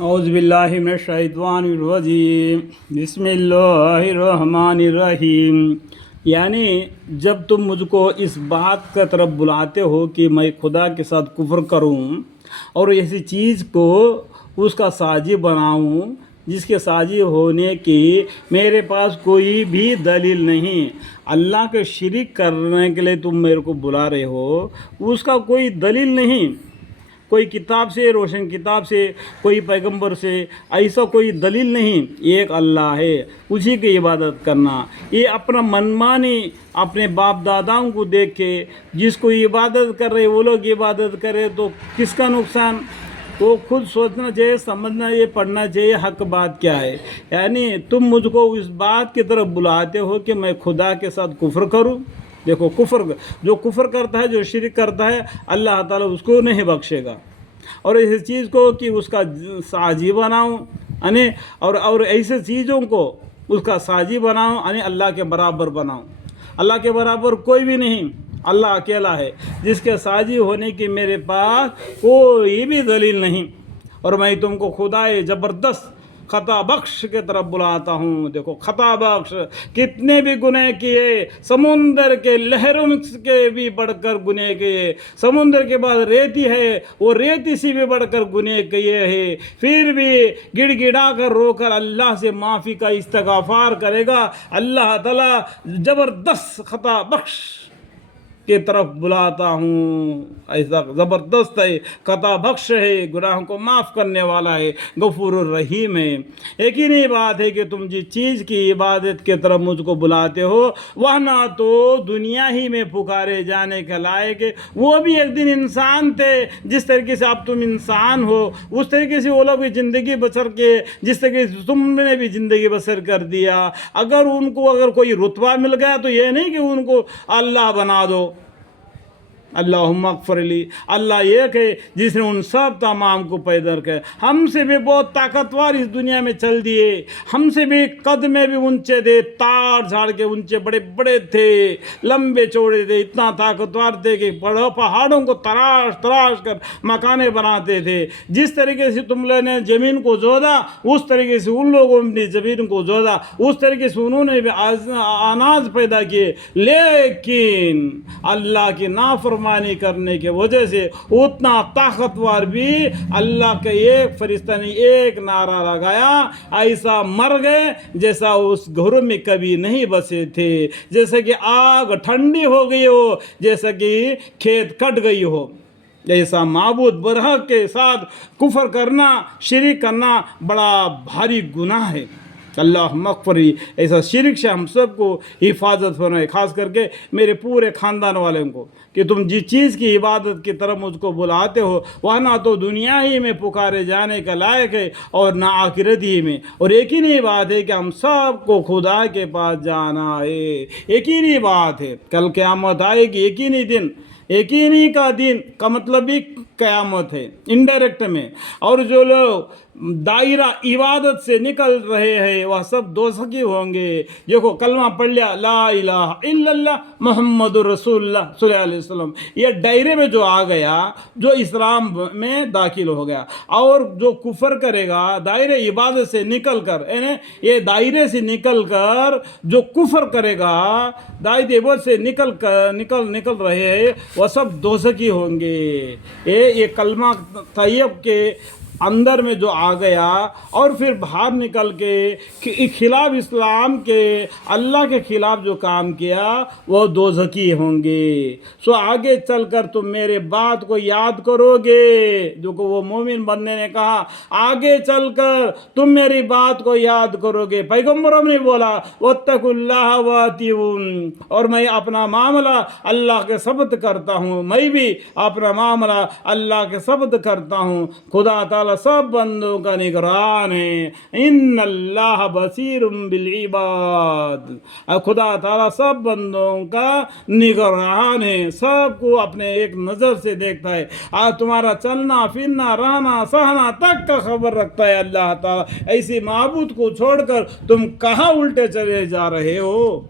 اعوذ باللہ من الشیطان الرجیم بسم اللہ الرحمن الرحیم. یعنی جب تم مجھ کو اس بات کا طرف بلاتے ہو کہ میں خدا کے ساتھ کفر کروں اور ایسی چیز کو اس کا ساجی بناؤں جس کے ساجی ہونے کی میرے پاس کوئی بھی دلیل نہیں، اللہ کے شریک کرنے کے لیے تم میرے کو بلا رہے ہو، اس کا کوئی دلیل نہیں، کوئی کتاب سے، روشن کتاب سے، کوئی پیغمبر سے، ایسا کوئی دلیل نہیں. ایک اللہ ہے، اسی کی عبادت کرنا. یہ اپنا منمانی اپنے باپ داداؤں کو دیکھ کے جس کو عبادت کر رہے وہ لوگ عبادت کرے تو کس کا نقصان؟ وہ خود سوچنا چاہیے، سمجھنا یہ پڑھنا چاہیے حق بات کیا ہے. یعنی تم مجھ کو اس بات کی طرف بلاتے ہو کہ میں خدا کے ساتھ کفر کروں. دیکھو، جو کفر کرتا ہے، جو شرک کرتا ہے، اللہ تعالیٰ اس کو نہیں بخشے گا. اور ایسی چیز کو کہ اس کا ساجی بناؤں، یعنی اور ایسے چیزوں کو اس کا ساجی بناؤں، یعنی اللہ کے برابر بناؤں. اللہ کے برابر کوئی بھی نہیں، اللہ اکیلا ہے جس کے ساجی ہونے کی میرے پاس کوئی بھی دلیل نہیں. اور میں تم کو خدا زبردست خطا بخش کے طرف بلاتا ہوں. دیکھو، خطا بخش، کتنے بھی گناہ کیے، سمندر کے لہروں کے بھی بڑھ کر گناہ کیے، سمندر کے بعد ریتی ہے، وہ ریتی سے بھی بڑھ کر گناہ کیے ہیں، پھر بھی گڑ گڑا کر رو کر اللہ سے معافی کا استغفار کرے گا. اللہ تعالیٰ زبردست خطا بخش کے طرف بلاتا ہوں. ایسا زبردست ہے، خطا بخش ہے، گناہوں کو معاف کرنے والا ہے، غفور الرحیم ہے. یقینی بات ہے کہ تم جس چیز کی عبادت کی طرف مجھ کو بلاتے ہو وہ نہ تو دنیا ہی میں پکارے جانے کے لائق ہے. وہ بھی ایک دن انسان تھے، جس طریقے سے اب تم انسان ہو اس طریقے سے وہ لوگ بھی زندگی بسر کے جس طریقے سے تم نے بھی زندگی بسر کر دیا. اگر کوئی رتبہ مل گیا تو یہ نہیں کہ ان کو اللہ بنا دو. اللہم اغفر لی، اللہ ایک ہے جس نے ان سب تمام کو پیدا کیا. ہم سے بھی بہت طاقتور اس دنیا میں چل دیے، ہم سے بھی قد میں بھی اونچے تھے، تار جھاڑ کے اونچے بڑے بڑے تھے، لمبے چوڑے تھے، اتنا طاقتور تھے کہ پہاڑوں کو تراش تراش کر مکانے بناتے تھے. جس طریقے سے تم لوگوں نے زمین کو جودا اس طریقے سے ان لوگوں نے زمین کو جودا، اس طریقے سے انہوں نے بھی اناج پیدا کیے. لیکن اللہ کی نافرمانی کرنے کی وجہ سے اتنا طاقتور بھی اللہ کے ایک فرشتہ نے ایک نعرہ لگایا، ایسا مر گئے جیسا اس گھر میں کبھی نہیں بسے تھے، جیسا کہ آگ ٹھنڈی ہو گئی ہو، جیسا کہ کھیت کٹ گئی ہو. ایسا معبود برحق کے ساتھ کفر کرنا، شرک کرنا بڑا بھاری گناہ ہے. اللہ مغفری، ایسا شرک سے ہم سب کو حفاظت فرمائے، خاص کر کے میرے پورے خاندان والوں کو، کہ تم جس چیز کی عبادت کی طرف مجھ کو بلاتے ہو وہ نہ تو دنیا ہی میں پکارے جانے کا لائق ہے اور نہ آخرت ہی میں. اور یقینی بات ہے کہ ہم سب کو خدا کے پاس جانا ہے. یقینی بات ہے کل قیامت آئے گی. یقینی دن، یقینی کا دن کا مطلب بھی قیامت ہے انڈائریکٹ میں. اور جو لوگ دائرہ عبادت سے نکل رہے ہیں وہ سب دوزخی ہوں گے. دیکھو، کلمہ پڑھ لیا، لا الہ الا اللہ محمد رسول اللہ صلی اللہ علیہ وسلم، یہ دائرے میں جو آ گیا، جو اسلام میں داخل ہو گیا. اور جو کفر کرے گا دائرے عبادت سے نکل کر، یعنی یہ دائرے سے نکل کر جو کفر کرے گا، دائرے عبادت سے نکل رہے ہیں، وہ سب دوزخی ہوں گے. یہ کلمہ طیب کے اندر میں جو آ گیا اور پھر باہر نکل کے خلاف اسلام کے، اللہ کے خلاف جو کام کیا، وہ دوزخی ہوں گے. سو آگے چل کر تم میرے بات کو یاد کرو گے، جو کہ وہ مومن بننے نے کہا، آگے چل کر تم میری بات کو یاد کرو گے. پیغمبروں نے بولا واتقوا اللہ واتقون، اور میں اپنا معاملہ اللہ کے ثبت کرتا ہوں، میں بھی اپنا معاملہ اللہ کے ثبت کرتا ہوں. خدا تعالی سب بندوں کا نگران ہے. ان اللہ بصیر بالعباد، خدا تعالیٰ سب بندوں کا نگران ہے، سب کو اپنے ایک نظر سے دیکھتا ہے. آج تمہارا چلنا پھرنا رہنا سہنا تک کا خبر رکھتا ہے اللہ تعالیٰ. ایسی معبود کو چھوڑ کر تم کہاں الٹے چلے جا رہے ہو؟